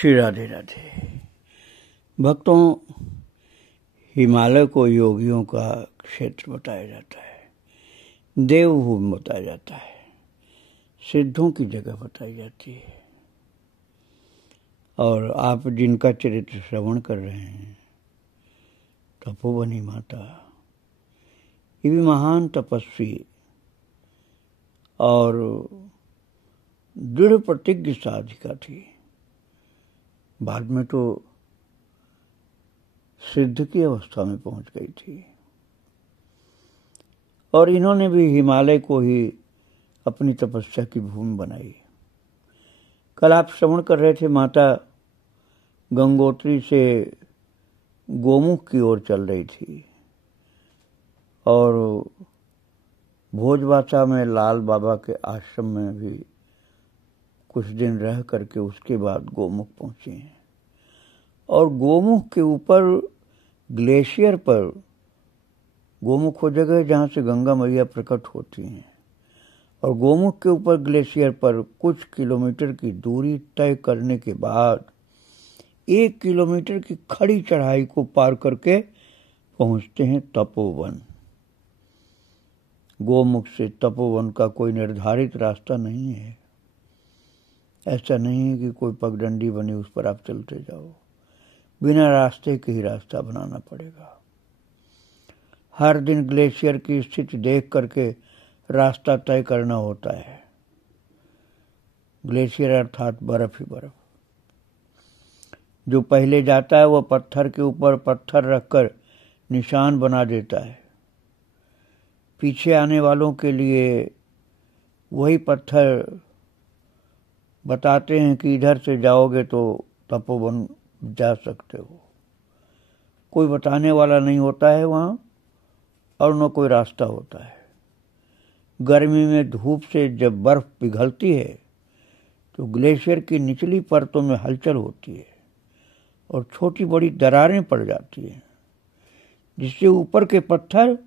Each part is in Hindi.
श्री राधे राधे। भक्तों, हिमालय को योगियों का क्षेत्र बताया जाता है, देवभूमि बताया जाता है, सिद्धों की जगह बताई जाती है। और आप जिनका चरित्र श्रवण कर रहे हैं, तपोवनी माता, ये भी महान तपस्वी और दृढ़ प्रतिज्ञ साधिका थी। बाद में तो सिद्ध की अवस्था में पहुंच गई थी और इन्होंने भी हिमालय को ही अपनी तपस्या की भूमि बनाई। कल आप श्रवण कर रहे थे, माता गंगोत्री से गोमुख की ओर चल रही थी और भोजवासा में लाल बाबा के आश्रम में भी कुछ दिन रह करके उसके बाद गोमुख पहुंचे हैं। और गोमुख के ऊपर ग्लेशियर पर, गोमुख वो जगह है जहाँ से गंगा मैया प्रकट होती हैं, और गोमुख के ऊपर ग्लेशियर पर कुछ किलोमीटर की दूरी तय करने के बाद 1 किलोमीटर की खड़ी चढ़ाई को पार करके पहुंचते हैं तपोवन। गोमुख से तपोवन का कोई निर्धारित रास्ता नहीं है। ऐसा नहीं है कि कोई पगडंडी बनी उस पर आप चलते जाओ, बिना रास्ते के ही रास्ता बनाना पड़ेगा। हर दिन ग्लेशियर की स्थिति देख करके रास्ता तय करना होता है। ग्लेशियर अर्थात बर्फ ही बर्फ। जो पहले जाता है वह पत्थर के ऊपर पत्थर रखकर निशान बना देता है। पीछे आने वालों के लिए वही पत्थर बताते हैं कि इधर से जाओगे तो तपोवन जा सकते हो। कोई बताने वाला नहीं होता है वहाँ, और न कोई रास्ता होता है। गर्मी में धूप से जब बर्फ पिघलती है तो ग्लेशियर की निचली परतों में हलचल होती है और छोटी बड़ी दरारें पड़ जाती हैं, जिससे ऊपर के पत्थर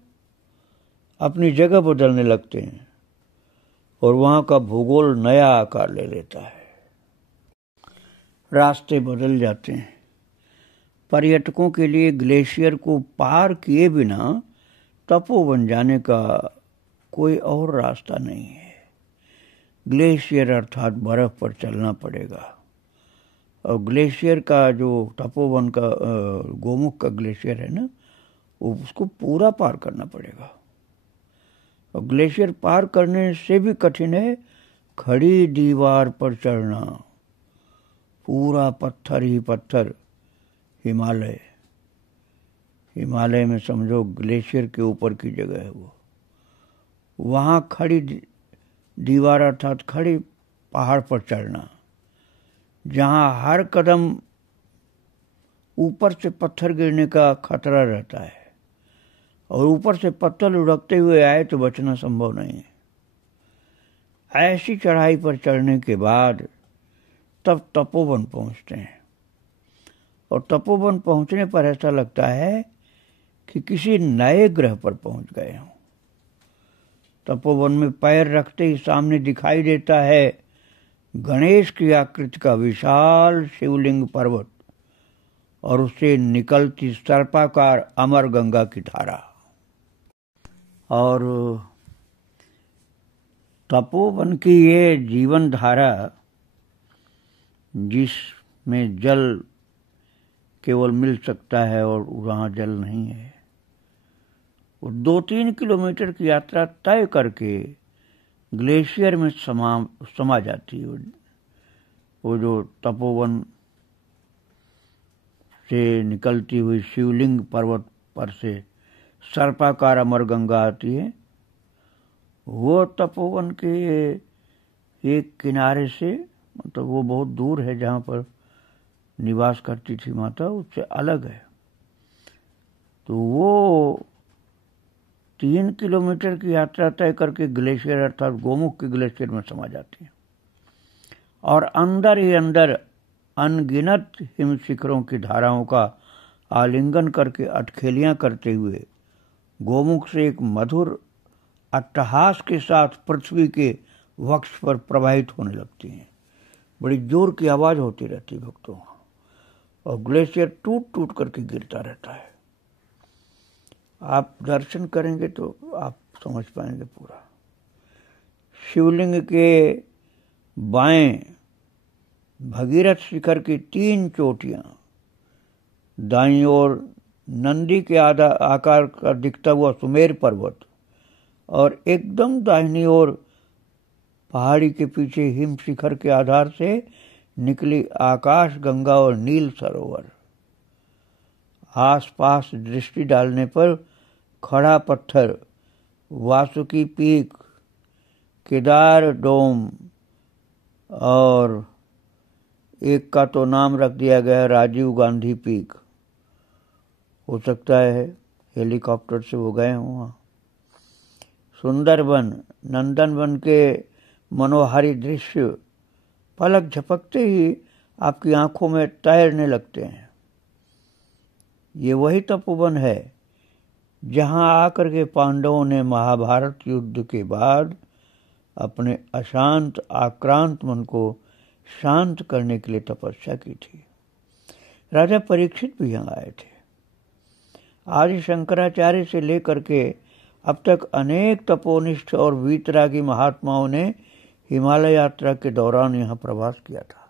अपनी जगह बदलने लगते हैं और वहां का भूगोल नया आकार ले लेता है। रास्ते बदल जाते हैं। पर्यटकों के लिए ग्लेशियर को पार किए बिना तपोवन जाने का कोई और रास्ता नहीं है। ग्लेशियर अर्थात बर्फ पर चलना पड़ेगा, और ग्लेशियर का जो तपोवन का गोमुख का ग्लेशियर है ना, उसको पूरा पार करना पड़ेगा। और ग्लेशियर पार करने से भी कठिन है खड़ी दीवार पर चढ़ना। पूरा पत्थर ही पत्थर। हिमालय में समझो ग्लेशियर के ऊपर की जगह है वो। वहाँ खड़ी दीवार अर्थात खड़ी पहाड़ पर चढ़ना, जहाँ हर कदम ऊपर से पत्थर गिरने का खतरा रहता है, और ऊपर से पत्थर लुढ़कते हुए आए तो बचना संभव नहीं है। ऐसी चढ़ाई पर चढ़ने के बाद तब तपोवन पहुंचते हैं, और तपोवन पहुंचने पर ऐसा लगता है कि किसी नए ग्रह पर पहुंच गए हों। तपोवन में पैर रखते ही सामने दिखाई देता है गणेश की आकृति का विशाल शिवलिंग पर्वत और उससे निकलती सर्पाकार अमर गंगा की धारा। और तपोवन की ये जीवन धारा, जिसमें जल केवल मिल सकता है और वहाँ जल नहीं है, वो 2-3 किलोमीटर की यात्रा तय करके ग्लेशियर में समा जाती है। वो जो तपोवन से निकलती हुई शिवलिंग पर्वत पर से सर्पाकार अमर गंगा आती है, वो तपोवन के एक किनारे से, मतलब वो बहुत दूर है जहाँ पर निवास करती थी माता, उससे अलग है। तो वो 3 किलोमीटर की यात्रा तय करके ग्लेशियर अर्थात गोमुख के ग्लेशियर में समा जाती है, और अंदर ही अंदर अनगिनत हिम शिखरों की धाराओं का आलिंगन करके अटखेलियां करते हुए गोमुख से एक मधुर अट्टहास के साथ पृथ्वी के वक्ष पर प्रवाहित होने लगती हैं। बड़ी जोर की आवाज होती रहती भक्तों, और ग्लेशियर टूट टूट करके गिरता रहता है। आप दर्शन करेंगे तो आप समझ पाएंगे पूरा। शिवलिंग के बाएं भगीरथ शिखर की 3 चोटियां, दाईं ओर नंदी के आकार का दिखता हुआ सुमेर पर्वत, और एकदम दाहिनी ओर पहाड़ी के पीछे हिम शिखर के आधार से निकली आकाश गंगा और नील सरोवर। आसपास दृष्टि डालने पर खड़ा पत्थर, वासुकी पीक, केदार डोम, और एक का तो नाम रख दिया गया राजीव गांधी पीक। हो सकता है हेलीकॉप्टर से वो गए हों वहाँ। सुंदरबन, नंदनवन के मनोहारी दृश्य पलक झपकते ही आपकी आंखों में तैरने लगते हैं। ये वही तपोवन है जहां आकर के पांडवों ने महाभारत युद्ध के बाद अपने अशांत आक्रांत मन को शांत करने के लिए तपस्या की थी। राजा परीक्षित भी यहाँ आए थे। आदि शंकराचार्य से लेकर के अब तक अनेक तपोनिष्ठ और वीतरागी महात्माओं ने हिमालय यात्रा के दौरान यहाँ प्रवास किया था,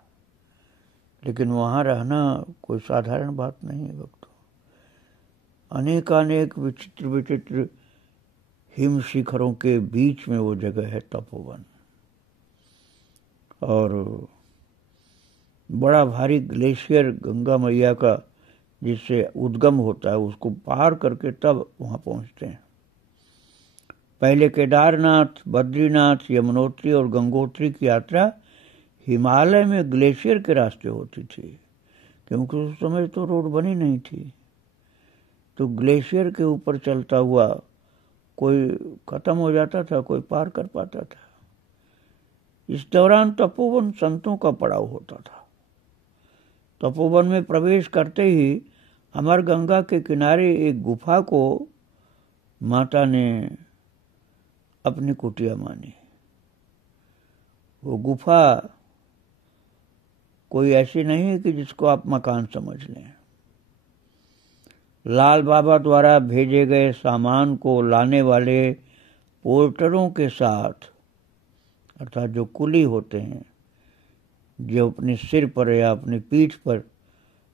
लेकिन वहाँ रहना कोई साधारण बात नहीं है भक्तों। अनेकानेक विचित्र विचित्र हिम शिखरों के बीच में वो जगह है तपोवन, और बड़ा भारी ग्लेशियर गंगा मैया का जिससे उद्गम होता है उसको पार करके तब वहां पहुंचते हैं। पहले केदारनाथ, बद्रीनाथ, यमुनोत्री और गंगोत्री की यात्रा हिमालय में ग्लेशियर के रास्ते होती थी, क्योंकि उस समय तो रोड बनी नहीं थी। तो ग्लेशियर के ऊपर चलता हुआ कोई खत्म हो जाता था, कोई पार कर पाता था। इस दौरान तपोवन संतों का पड़ाव होता था। तपोवन में प्रवेश करते ही अमर गंगा के किनारे एक गुफा को माता ने अपनी कुटिया मानी। वो गुफा कोई ऐसी नहीं है कि जिसको आप मकान समझ लें। लाल बाबा द्वारा भेजे गए सामान को लाने वाले पोर्टरों के साथ, अर्थात जो कुली होते हैं, जो अपने सिर पर या अपनी पीठ पर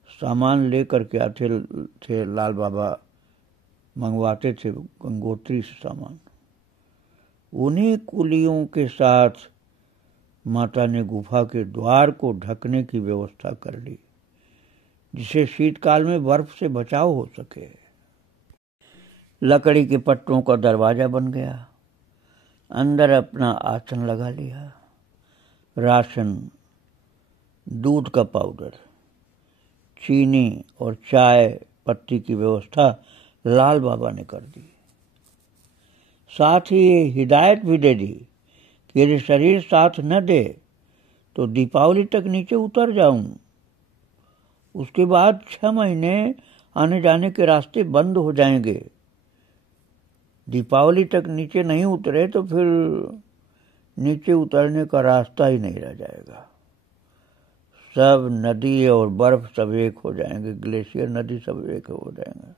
सामान लेकर के आते थे, लाल बाबा मंगवाते थे गंगोत्री से सामान। उन्हीं कुलियों के साथ माता ने गुफा के द्वार को ढकने की व्यवस्था कर ली, जिससे शीतकाल में बर्फ से बचाव हो सके। लकड़ी के पट्टों का दरवाजा बन गया। अंदर अपना आसन लगा लिया। राशन, दूध का पाउडर, चीनी और चाय पत्ती की व्यवस्था लाल बाबा ने कर दी। साथ ही ये हिदायत भी दे दी कि यदि शरीर साथ न दे तो दीपावली तक नीचे उतर जाऊं। उसके बाद 6 महीने आने जाने के रास्ते बंद हो जाएंगे। दीपावली तक नीचे नहीं उतरे तो फिर नीचे उतरने का रास्ता ही नहीं रह जाएगा। सब नदी और बर्फ सब एक हो जाएंगे, ग्लेशियर नदी सब एक हो जाएंगे।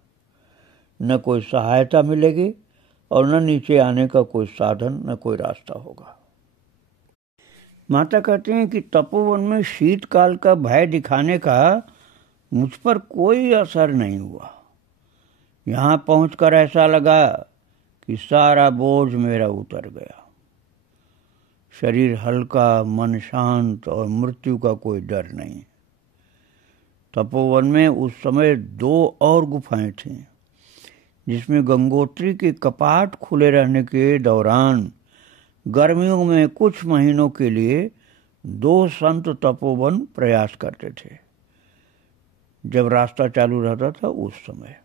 न कोई सहायता मिलेगी और न नीचे आने का कोई साधन, न कोई रास्ता होगा। माता कहते हैं कि तपोवन में शीतकाल का भय दिखाने का मुझ पर कोई असर नहीं हुआ। यहाँ पहुंचकर ऐसा लगा कि सारा बोझ मेरा उतर गया। शरीर हल्का, मन शांत और मृत्यु का कोई डर नहीं। तपोवन में उस समय 2 और गुफाएं थीं, जिसमें गंगोत्री के कपाट खुले रहने के दौरान गर्मियों में कुछ महीनों के लिए 2 संत तपोवन प्रयास करते थे। जब रास्ता चालू रहता था उस समय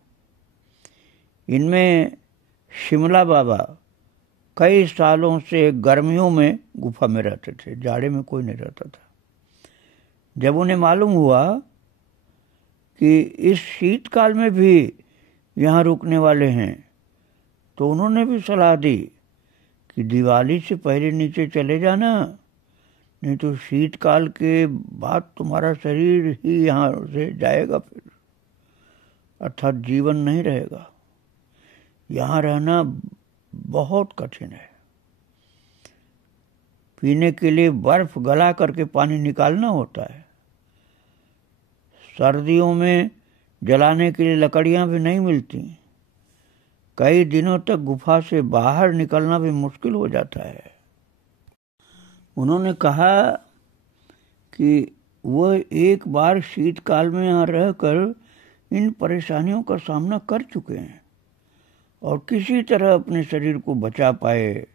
इनमें शिमला बाबा कई सालों से गर्मियों में गुफा में रहते थे, जाड़े में कोई नहीं रहता था। जब उन्हें मालूम हुआ कि इस शीतकाल में भी यहाँ रुकने वाले हैं, तो उन्होंने भी सलाह दी कि दिवाली से पहले नीचे चले जाना, नहीं तो शीतकाल के बाद तुम्हारा शरीर ही यहाँ से जाएगा फिर, अर्थात जीवन नहीं रहेगा। यहाँ रहना बहुत कठिन है। पीने के लिए बर्फ गला करके पानी निकालना होता है। सर्दियों में जलाने के लिए लकड़ियां भी नहीं मिलती। कई दिनों तक गुफा से बाहर निकलना भी मुश्किल हो जाता है। उन्होंने कहा कि वह एक बार शीतकाल में यहाँ रहकर इन परेशानियों का सामना कर चुके हैं और किसी तरह अपने शरीर को बचा पाए।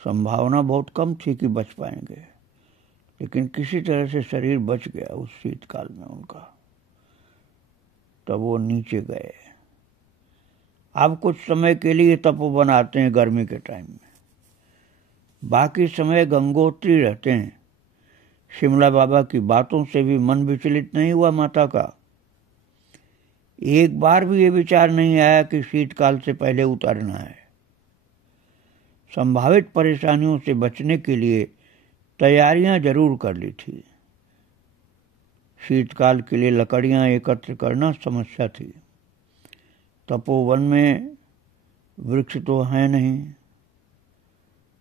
संभावना बहुत कम थी कि बच पाएंगे, लेकिन किसी तरह से शरीर बच गया उस शीतकाल में उनका। तब वो नीचे गए। अब कुछ समय के लिए तपोवन आते हैं गर्मी के टाइम में, बाकी समय गंगोत्री रहते हैं। शिमला बाबा की बातों से भी मन विचलित नहीं हुआ माता का। एक बार भी ये विचार नहीं आया कि शीतकाल से पहले उतरना है। संभावित परेशानियों से बचने के लिए तैयारियां जरूर कर ली थी। शीतकाल के लिए लकड़ियां एकत्र करना समस्या थी। तपोवन में वृक्ष तो हैं नहीं,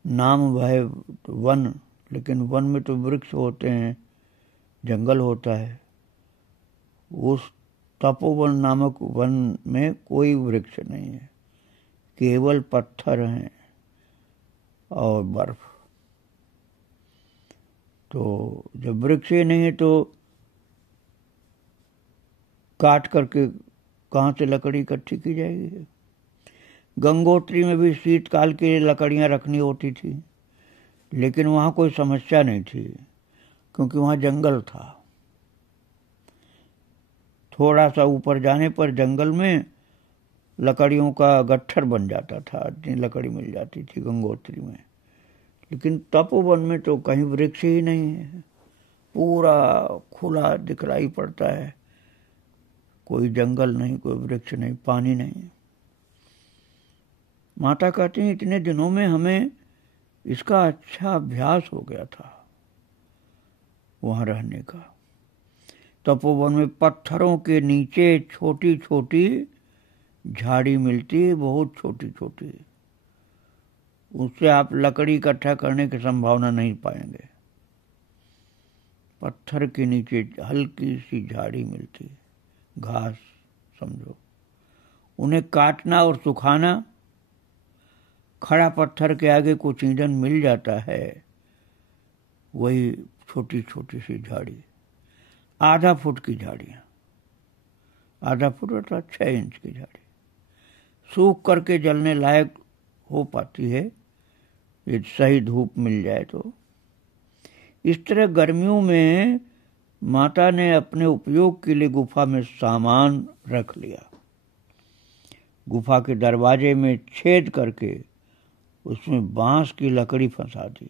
नाम है वन, लेकिन वन में तो वृक्ष होते हैं, जंगल होता है। उस तपोवन नामक वन में कोई वृक्ष नहीं है, केवल पत्थर हैं और बर्फ। तो जब वृक्ष ही नहीं है तो काट करके कहाँ से लकड़ी इकट्ठी की जाएगी। गंगोत्री में भी शीतकाल के लिए लकड़ियाँ रखनी होती थी, लेकिन वहाँ कोई समस्या नहीं थी क्योंकि वहाँ जंगल था। थोड़ा सा ऊपर जाने पर जंगल में लकड़ियों का गट्ठर बन जाता था, इतनी लकड़ी मिल जाती थी गंगोत्री में। लेकिन तपोवन में तो कहीं वृक्ष ही नहीं है, पूरा खुला दिखलाई पड़ता है। कोई जंगल नहीं, कोई वृक्ष नहीं, पानी नहीं। माता कहती हैं इतने दिनों में हमें इसका अच्छा अभ्यास हो गया था वहां रहने का। तपोवन में पत्थरों के नीचे छोटी छोटी झाड़ी मिलती है, बहुत छोटी छोटी। उससे आप लकड़ी इकट्ठा करने की संभावना नहीं पाएंगे। पत्थर के नीचे हल्की सी झाड़ी मिलती, घास समझो। उन्हें काटना और सुखाना, खड़ा पत्थर के आगे कुछ ईंधन मिल जाता है, वही छोटी छोटी सी झाड़ी, आधा फुट की झाड़ियाँ, आधा फुट अर्थात 6 इंच की झाड़ी, सूख करके जलने लायक हो पाती है ये सही धूप मिल जाए तो। इस तरह गर्मियों में माता ने अपने उपयोग के लिए गुफा में सामान रख लिया। गुफा के दरवाजे में छेद करके उसमें बांस की लकड़ी फंसा दी,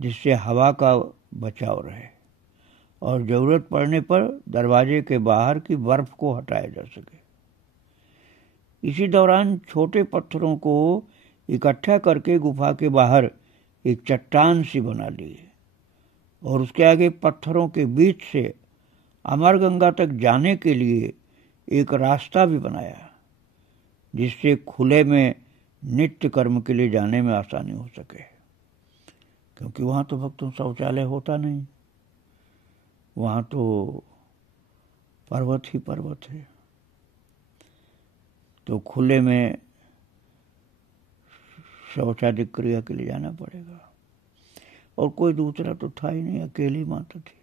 जिससे हवा का बचाव रहे और जरूरत पड़ने पर दरवाजे के बाहर की बर्फ को हटाया जा सके। इसी दौरान छोटे पत्थरों को इकट्ठा करके गुफा के बाहर एक चट्टान सी बना ली और उसके आगे पत्थरों के बीच से अमरगंगा तक जाने के लिए एक रास्ता भी बनाया, जिससे खुले में नित्य कर्म के लिए जाने में आसानी हो सके, क्योंकि वहाँ तो भक्तों शौचालय होता नहीं, वहाँ तो पर्वत ही पर्वत है। तो खुले में शौचादिक क्रिया के लिए जाना पड़ेगा और कोई दूसरा तो था ही नहीं, अकेली माता थी।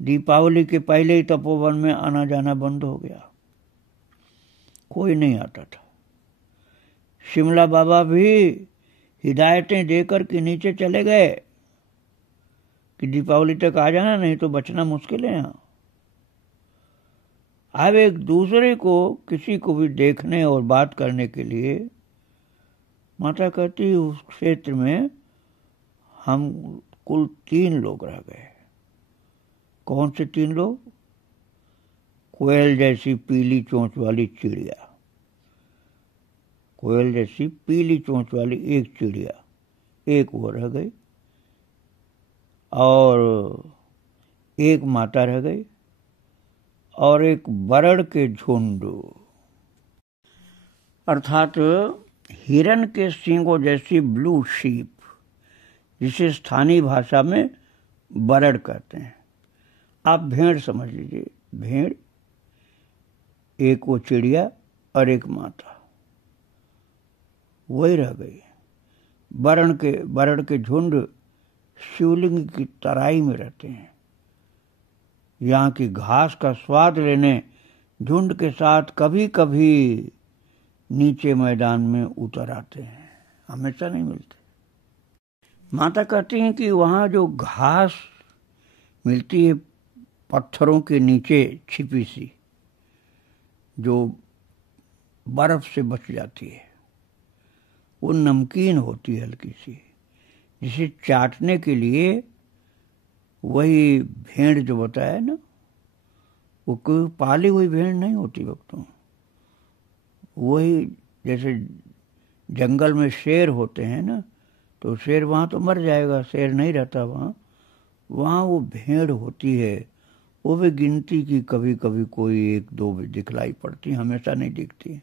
दीपावली के पहले ही तपोवन में आना जाना बंद हो गया, कोई नहीं आता था। शिमला बाबा भी हिदायतें देकर के नीचे चले गए कि दीपावली तक आ जाना, नहीं तो बचना मुश्किल है यहाँ। अब एक दूसरे को, किसी को भी देखने और बात करने के लिए माता कहती उस क्षेत्र में हम कुल 3 लोग रह गए। कौन से 3 लोग? कोयल जैसी पीली चोंच वाली चिड़िया, कोयल जैसी पीली चोंच वाली एक चिड़िया, एक वो रह गई। और एक माता रह गई और एक बरड़ के झुंड, अर्थात हिरन के सींगों जैसी ब्लू शीप, जिसे स्थानीय भाषा में बरड़ कहते हैं। आप भेड़ समझ लीजिए, भेड़, एक वो चिड़िया और एक माता, वही रह गई। बरड़ के झुंड शिवलिंग की तराई में रहते हैं। यहाँ की घास का स्वाद लेने झुंड के साथ कभी कभी नीचे मैदान में उतर आते हैं, हमेशा नहीं मिलते। माता कहती हैं कि वहाँ जो घास मिलती है पत्थरों के नीचे छिपी सी, जो बर्फ से बच जाती है, वो नमकीन होती है, हल्की सी, जिसे चाटने के लिए वही भेड़ जो बताया ना, वो कोई पाली हुई भेड़ नहीं होती वक्तों, वही जैसे जंगल में शेर होते हैं ना, तो शेर वहाँ तो मर जाएगा, शेर नहीं रहता वहाँ, वहाँ वो भेड़ होती है। वो भी गिनती की कभी कभी कोई एक दो भी दिखलाई पड़ती, हमेशा नहीं दिखती।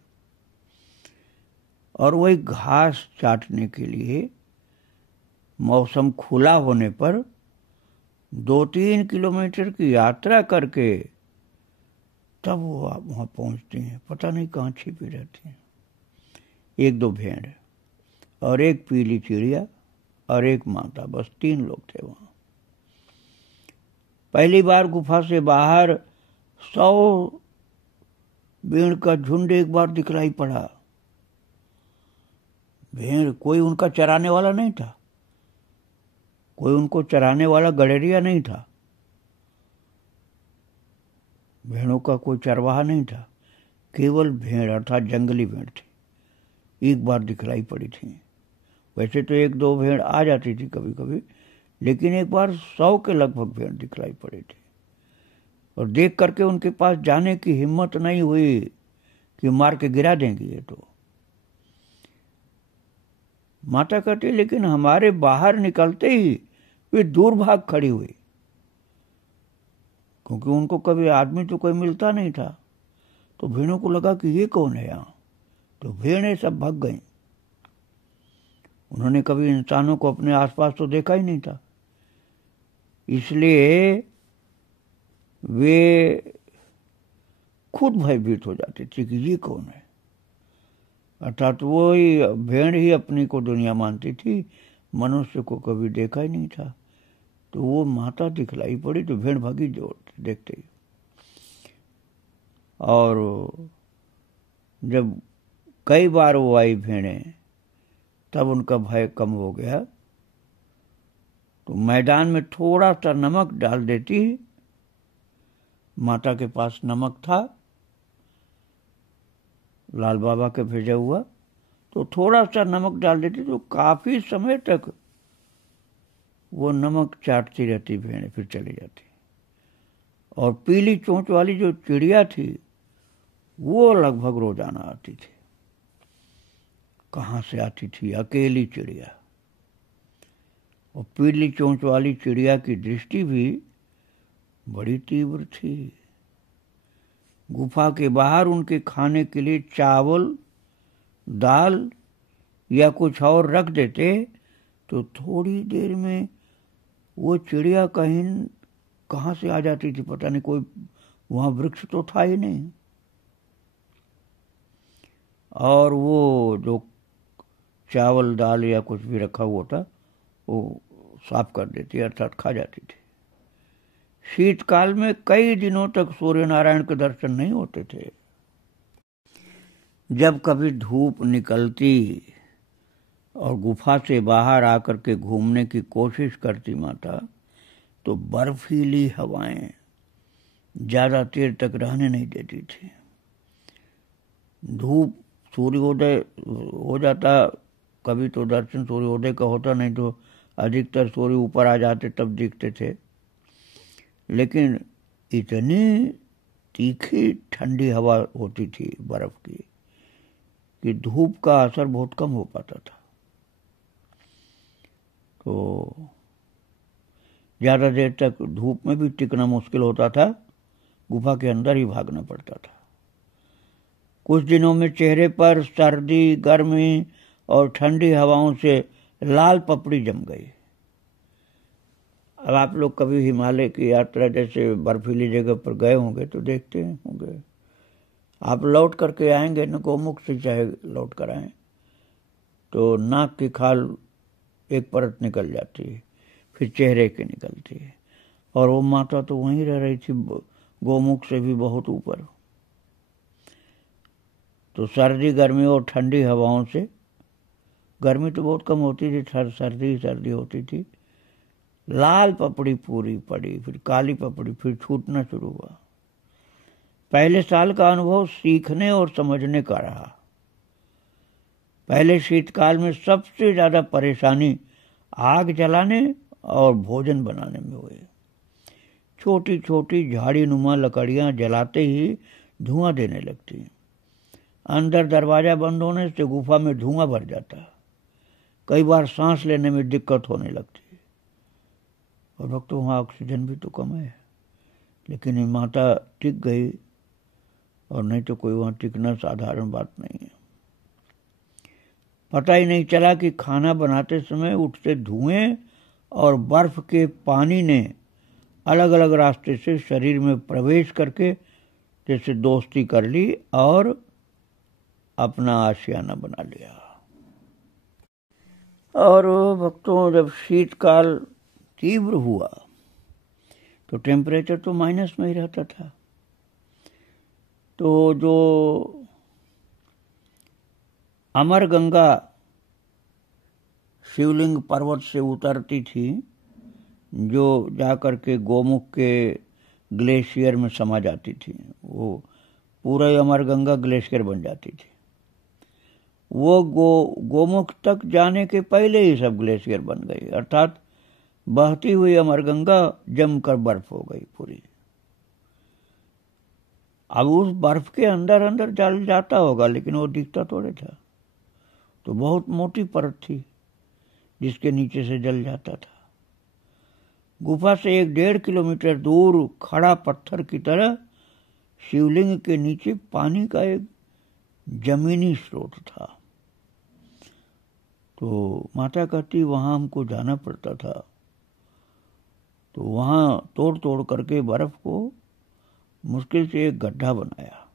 और वही घास चाटने के लिए मौसम खुला होने पर 2-3 किलोमीटर की यात्रा करके तब वो वहाँ पहुँचती हैं। पता नहीं कहाँ छिपी रहती हैं। 1-2 भेड़ और एक पीली चिड़िया और एक माता, बस 3 लोग थे वहाँ। पहली बार गुफा से बाहर 100 भेड़ का झुंड एक बार दिखलाई पड़ा। भेड़, कोई उनका चराने वाला नहीं था, कोई उनको चराने वाला गड़ेरिया नहीं था, भेड़ों का कोई चरवाहा नहीं था, केवल भेड़ अर्थात जंगली भेड़ थी। एक बार दिखलाई पड़ी थी। वैसे तो 1-2 भेड़ आ जाती थी कभी कभी, लेकिन एक बार 100 के लगभग भेड़ दिखलाई पड़ी थी। और देख करके उनके पास जाने की हिम्मत नहीं हुई कि मार के गिरा देंगी ये तो। माता कहती, लेकिन हमारे बाहर निकलते ही वे दूर भाग खड़ी हुई, क्योंकि उनको कभी आदमी तो कोई मिलता नहीं था। तो भेड़ों को लगा कि ये कौन है यहाँ, तो भेड़ें सब भाग गईं। उन्होंने कभी इंसानों को अपने आसपास तो देखा ही नहीं था, इसलिए वे खुद भयभीत हो जाती थी कि ये कौन है। अर्थात वो ही भेड़ ही अपनी को दुनिया मानती थी, मनुष्य को कभी देखा ही नहीं था। तो वो माता दिखलाई पड़ी तो भेड़ भागी जोर देखते ही। और जब कई बार वो आई भेड़ें, तब उनका भय कम हो गया। तो मैदान में थोड़ा सा नमक डाल देती, माता के पास नमक था लाल बाबा के भेजा हुआ, तो थोड़ा सा नमक डाल देती तो काफी समय तक वो नमक चाटती रहती भेड़, फिर चली जाती। और पीली चोंच वाली जो चिड़िया थी वो लगभग रोजाना आती थी। कहाँ से आती थी? अकेली चिड़िया। और पीली चोंच वाली चिड़िया की दृष्टि भी बड़ी तीव्र थी। गुफा के बाहर उनके खाने के लिए चावल, दाल या कुछ और रख देते तो थोड़ी देर में वो चिड़िया कहाँ से आ जाती थी पता नहीं, कोई वहाँ वृक्ष तो था ही नहीं। और वो जो चावल दाल या कुछ भी रखा हुआ था वो साफ कर देती, अर्थात खा जाती थी। शीतकाल में कई दिनों तक सूर्य नारायण के दर्शन नहीं होते थे। जब कभी धूप निकलती और गुफा से बाहर आकर के घूमने की कोशिश करती माता, तो बर्फीली हवाएं ज्यादा देर तक रहने नहीं देती थी। धूप, सूर्योदय हो जाता, कभी तो दर्शन सूर्योदय का होता, नहीं तो अधिकतर सूर्य ऊपर आ जाते तब दिखते थे। लेकिन इतनी तीखी ठंडी हवा होती थी बर्फ की कि धूप का असर बहुत कम हो पाता था। तो ज़्यादा देर तक धूप में भी टिकना मुश्किल होता था, गुफा के अंदर ही भागना पड़ता था। कुछ दिनों में चेहरे पर सर्दी, गर्मी और ठंडी हवाओं से लाल पपड़ी जम गई। अब आप लोग कभी हिमालय की यात्रा जैसे बर्फीली जगह पर गए होंगे तो देखते होंगे, आप लौट करके आएंगे न, गोमुख से चाहे लौट कर आएं तो नाक की खाल एक परत निकल जाती है, फिर चेहरे की निकलती है, और वो माता तो वहीं रह रही थी, गोमुख से भी बहुत ऊपर। तो सर्दी, गर्मी और ठंडी हवाओं से, गर्मी तो बहुत कम होती थी, सर्दी होती थी, लाल पपड़ी पूरी पड़ी, फिर काली पपड़ी, फिर छूटना शुरू हुआ। पहले साल का अनुभव सीखने और समझने का रहा। पहले शीतकाल में सबसे ज्यादा परेशानी आग जलाने और भोजन बनाने में हुई। छोटी छोटी झाड़ी नुमा लकड़ियां जलाते ही धुआं देने लगती। अंदर दरवाजा बंद होने से गुफा में धुआं भर जाता। कई बार सांस लेने में दिक्कत होने लगती। और भक्तों, वहाँ ऑक्सीजन भी तो कम है, लेकिन ये माता टिक गई, और नहीं तो कोई वहाँ टिकना साधारण बात नहीं है। पता ही नहीं चला कि खाना बनाते समय उठते धुएं और बर्फ के पानी ने अलग अलग रास्ते से शरीर में प्रवेश करके जैसे दोस्ती कर ली और अपना आशियाना बना लिया। और भक्तों, जब शीतकाल तीव्र हुआ तो टेम्परेचर तो माइनस में ही रहता था। तो जो अमर गंगा शिवलिंग पर्वत से उतरती थी, जो जाकर के गोमुख के ग्लेशियर में समा जाती थी, वो पूरा अमर गंगा ग्लेशियर बन जाती थी। वो गोमुख तक जाने के पहले ही सब ग्लेशियर बन गई, अर्थात बहती हुई अमर गंगा जमकर बर्फ हो गई पूरी। अब उस बर्फ के अंदर अंदर जल जाता होगा, लेकिन वो दिखता थोड़े था। तो बहुत मोटी परत थी जिसके नीचे से जल जाता था। गुफा से 1-1.5 किलोमीटर दूर खड़ा पत्थर की तरह शिवलिंग के नीचे पानी का एक जमीनी स्रोत था। तो माता कहती वहां हमको जाना पड़ता था। तो वहां तोड़ तोड़ करके बर्फ को मुश्किल से एक गड्ढा बनाया,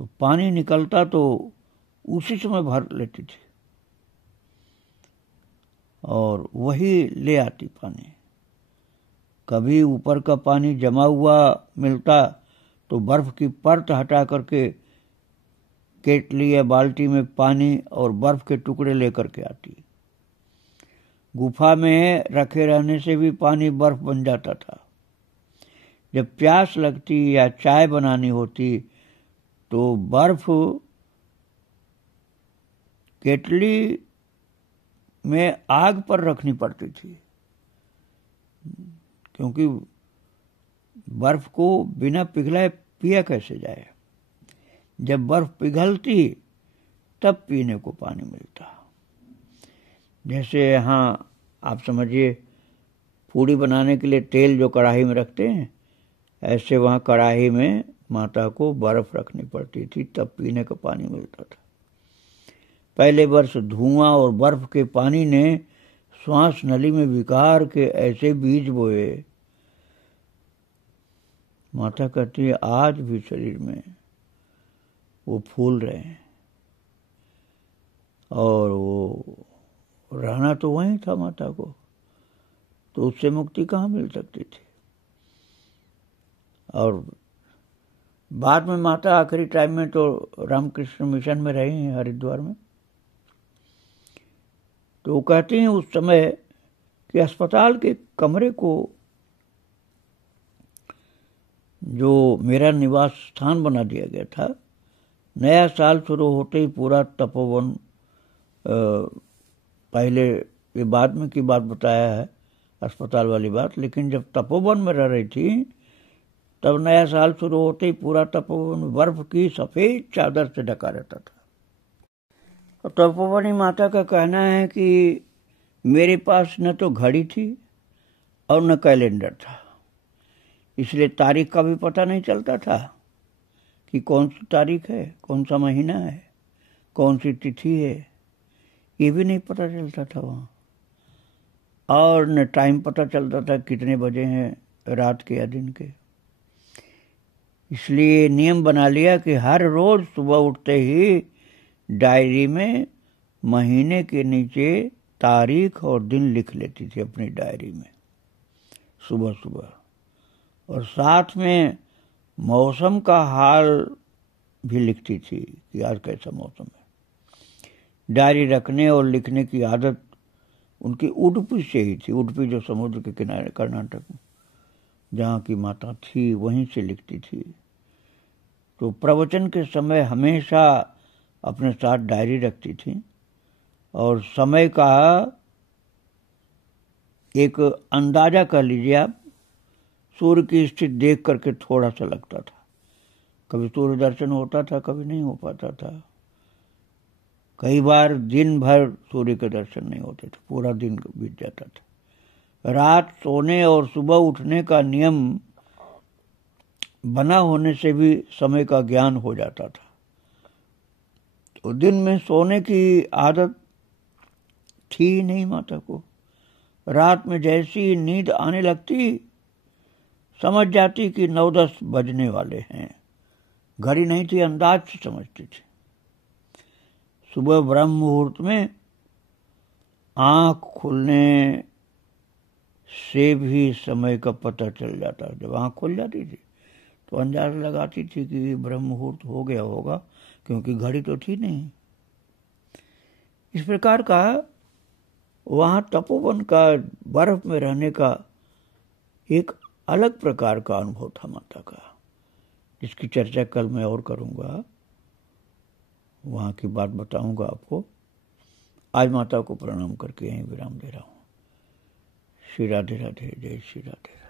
तो पानी निकलता तो उसी समय भर लेती थी और वही ले आती पानी। कभी ऊपर का पानी जमा हुआ मिलता तो बर्फ की परत हटा करके केटली या बाल्टी में पानी और बर्फ के टुकड़े लेकर के आती। गुफा में रखे रहने से भी पानी बर्फ बन जाता था। जब प्यास लगती या चाय बनानी होती तो बर्फ केटली में आग पर रखनी पड़ती थी, क्योंकि बर्फ को बिना पिघलाए पिया कैसे जाए। जब बर्फ पिघलती तब पीने को पानी मिलता। जैसे यहाँ आप समझिए पूड़ी बनाने के लिए तेल जो कढ़ाई में रखते हैं, ऐसे वहाँ कढ़ाई में माता को बर्फ रखनी पड़ती थी, तब पीने का पानी मिलता था। पहले वर्ष धुआं और बर्फ के पानी ने श्वास नली में विकार के ऐसे बीज बोए। माता कहती है आज भी शरीर में वो फूल रहे हैं, और वो रहना तो वहीं था माता को, तो उससे मुक्ति कहाँ मिल सकती थी। और बाद में माता आखिरी टाइम में तो रामकृष्ण मिशन में रही हैं हरिद्वार में। तो वो कहती हैं उस समय कि अस्पताल के कमरे को जो मेरा निवास स्थान बना दिया गया था, नया साल शुरू होते ही पूरा तपोवन, पहले ये बाद में की बात बताया है अस्पताल वाली बात, लेकिन जब तपोवन में रह रही थी तब नया साल शुरू होते ही पूरा तपोवन बर्फ की सफेद चादर से ढका रहता था। और तपोवनी माता का कहना है कि मेरे पास न तो घड़ी थी और न कैलेंडर था, इसलिए तारीख का भी पता नहीं चलता था कि कौन सी तारीख है, कौन सा महीना है, कौन सी तिथि है, ये भी नहीं पता चलता था वहाँ। और न टाइम पता चलता था कितने बजे हैं रात के या दिन के। इसलिए नियम बना लिया कि हर रोज सुबह उठते ही डायरी में महीने के नीचे तारीख और दिन लिख लेती थी अपनी डायरी में सुबह सुबह, और साथ में मौसम का हाल भी लिखती थी कि आज कैसा मौसम है। डायरी रखने और लिखने की आदत उनकी उडुपी से ही थी। उडुपी जो समुद्र के किनारे कर्नाटक में जहाँ की माता थी, वहीं से लिखती थी। तो प्रवचन के समय हमेशा अपने साथ डायरी रखती थी और समय का एक अंदाजा कर लीजिए आप, सूर्य की स्थिति देख करके थोड़ा सा लगता था। कभी सूर्य दर्शन होता था, कभी नहीं हो पाता था। कई बार दिन भर सूर्य के दर्शन नहीं होते थे, पूरा दिन बीत जाता था। रात सोने और सुबह उठने का नियम बना होने से भी समय का ज्ञान हो जाता था। तो दिन में सोने की आदत थी ही नहीं माता को। रात में जैसी नींद आने लगती, समझ जाती कि 9-10 बजने वाले हैं। घड़ी नहीं थी, अंदाज से समझती थी। सुबह ब्रह्म मुहूर्त में आंख खुलने से भी समय का पता चल जाता। जब आंख खुल जाती थी तो अंदाजा लगाती थी कि ब्रह्म मुहूर्त हो गया होगा, क्योंकि घड़ी तो थी नहीं। इस प्रकार का वहाँ तपोवन का, बर्फ में रहने का एक अलग प्रकार का अनुभव था माता का, जिसकी चर्चा कल मैं और करूँगा। वहाँ की बात बताऊँगा आपको। आज माता को प्रणाम करके यहीं विराम दे रहा हूँ। श्री राधे राधे, जय श्री राधे।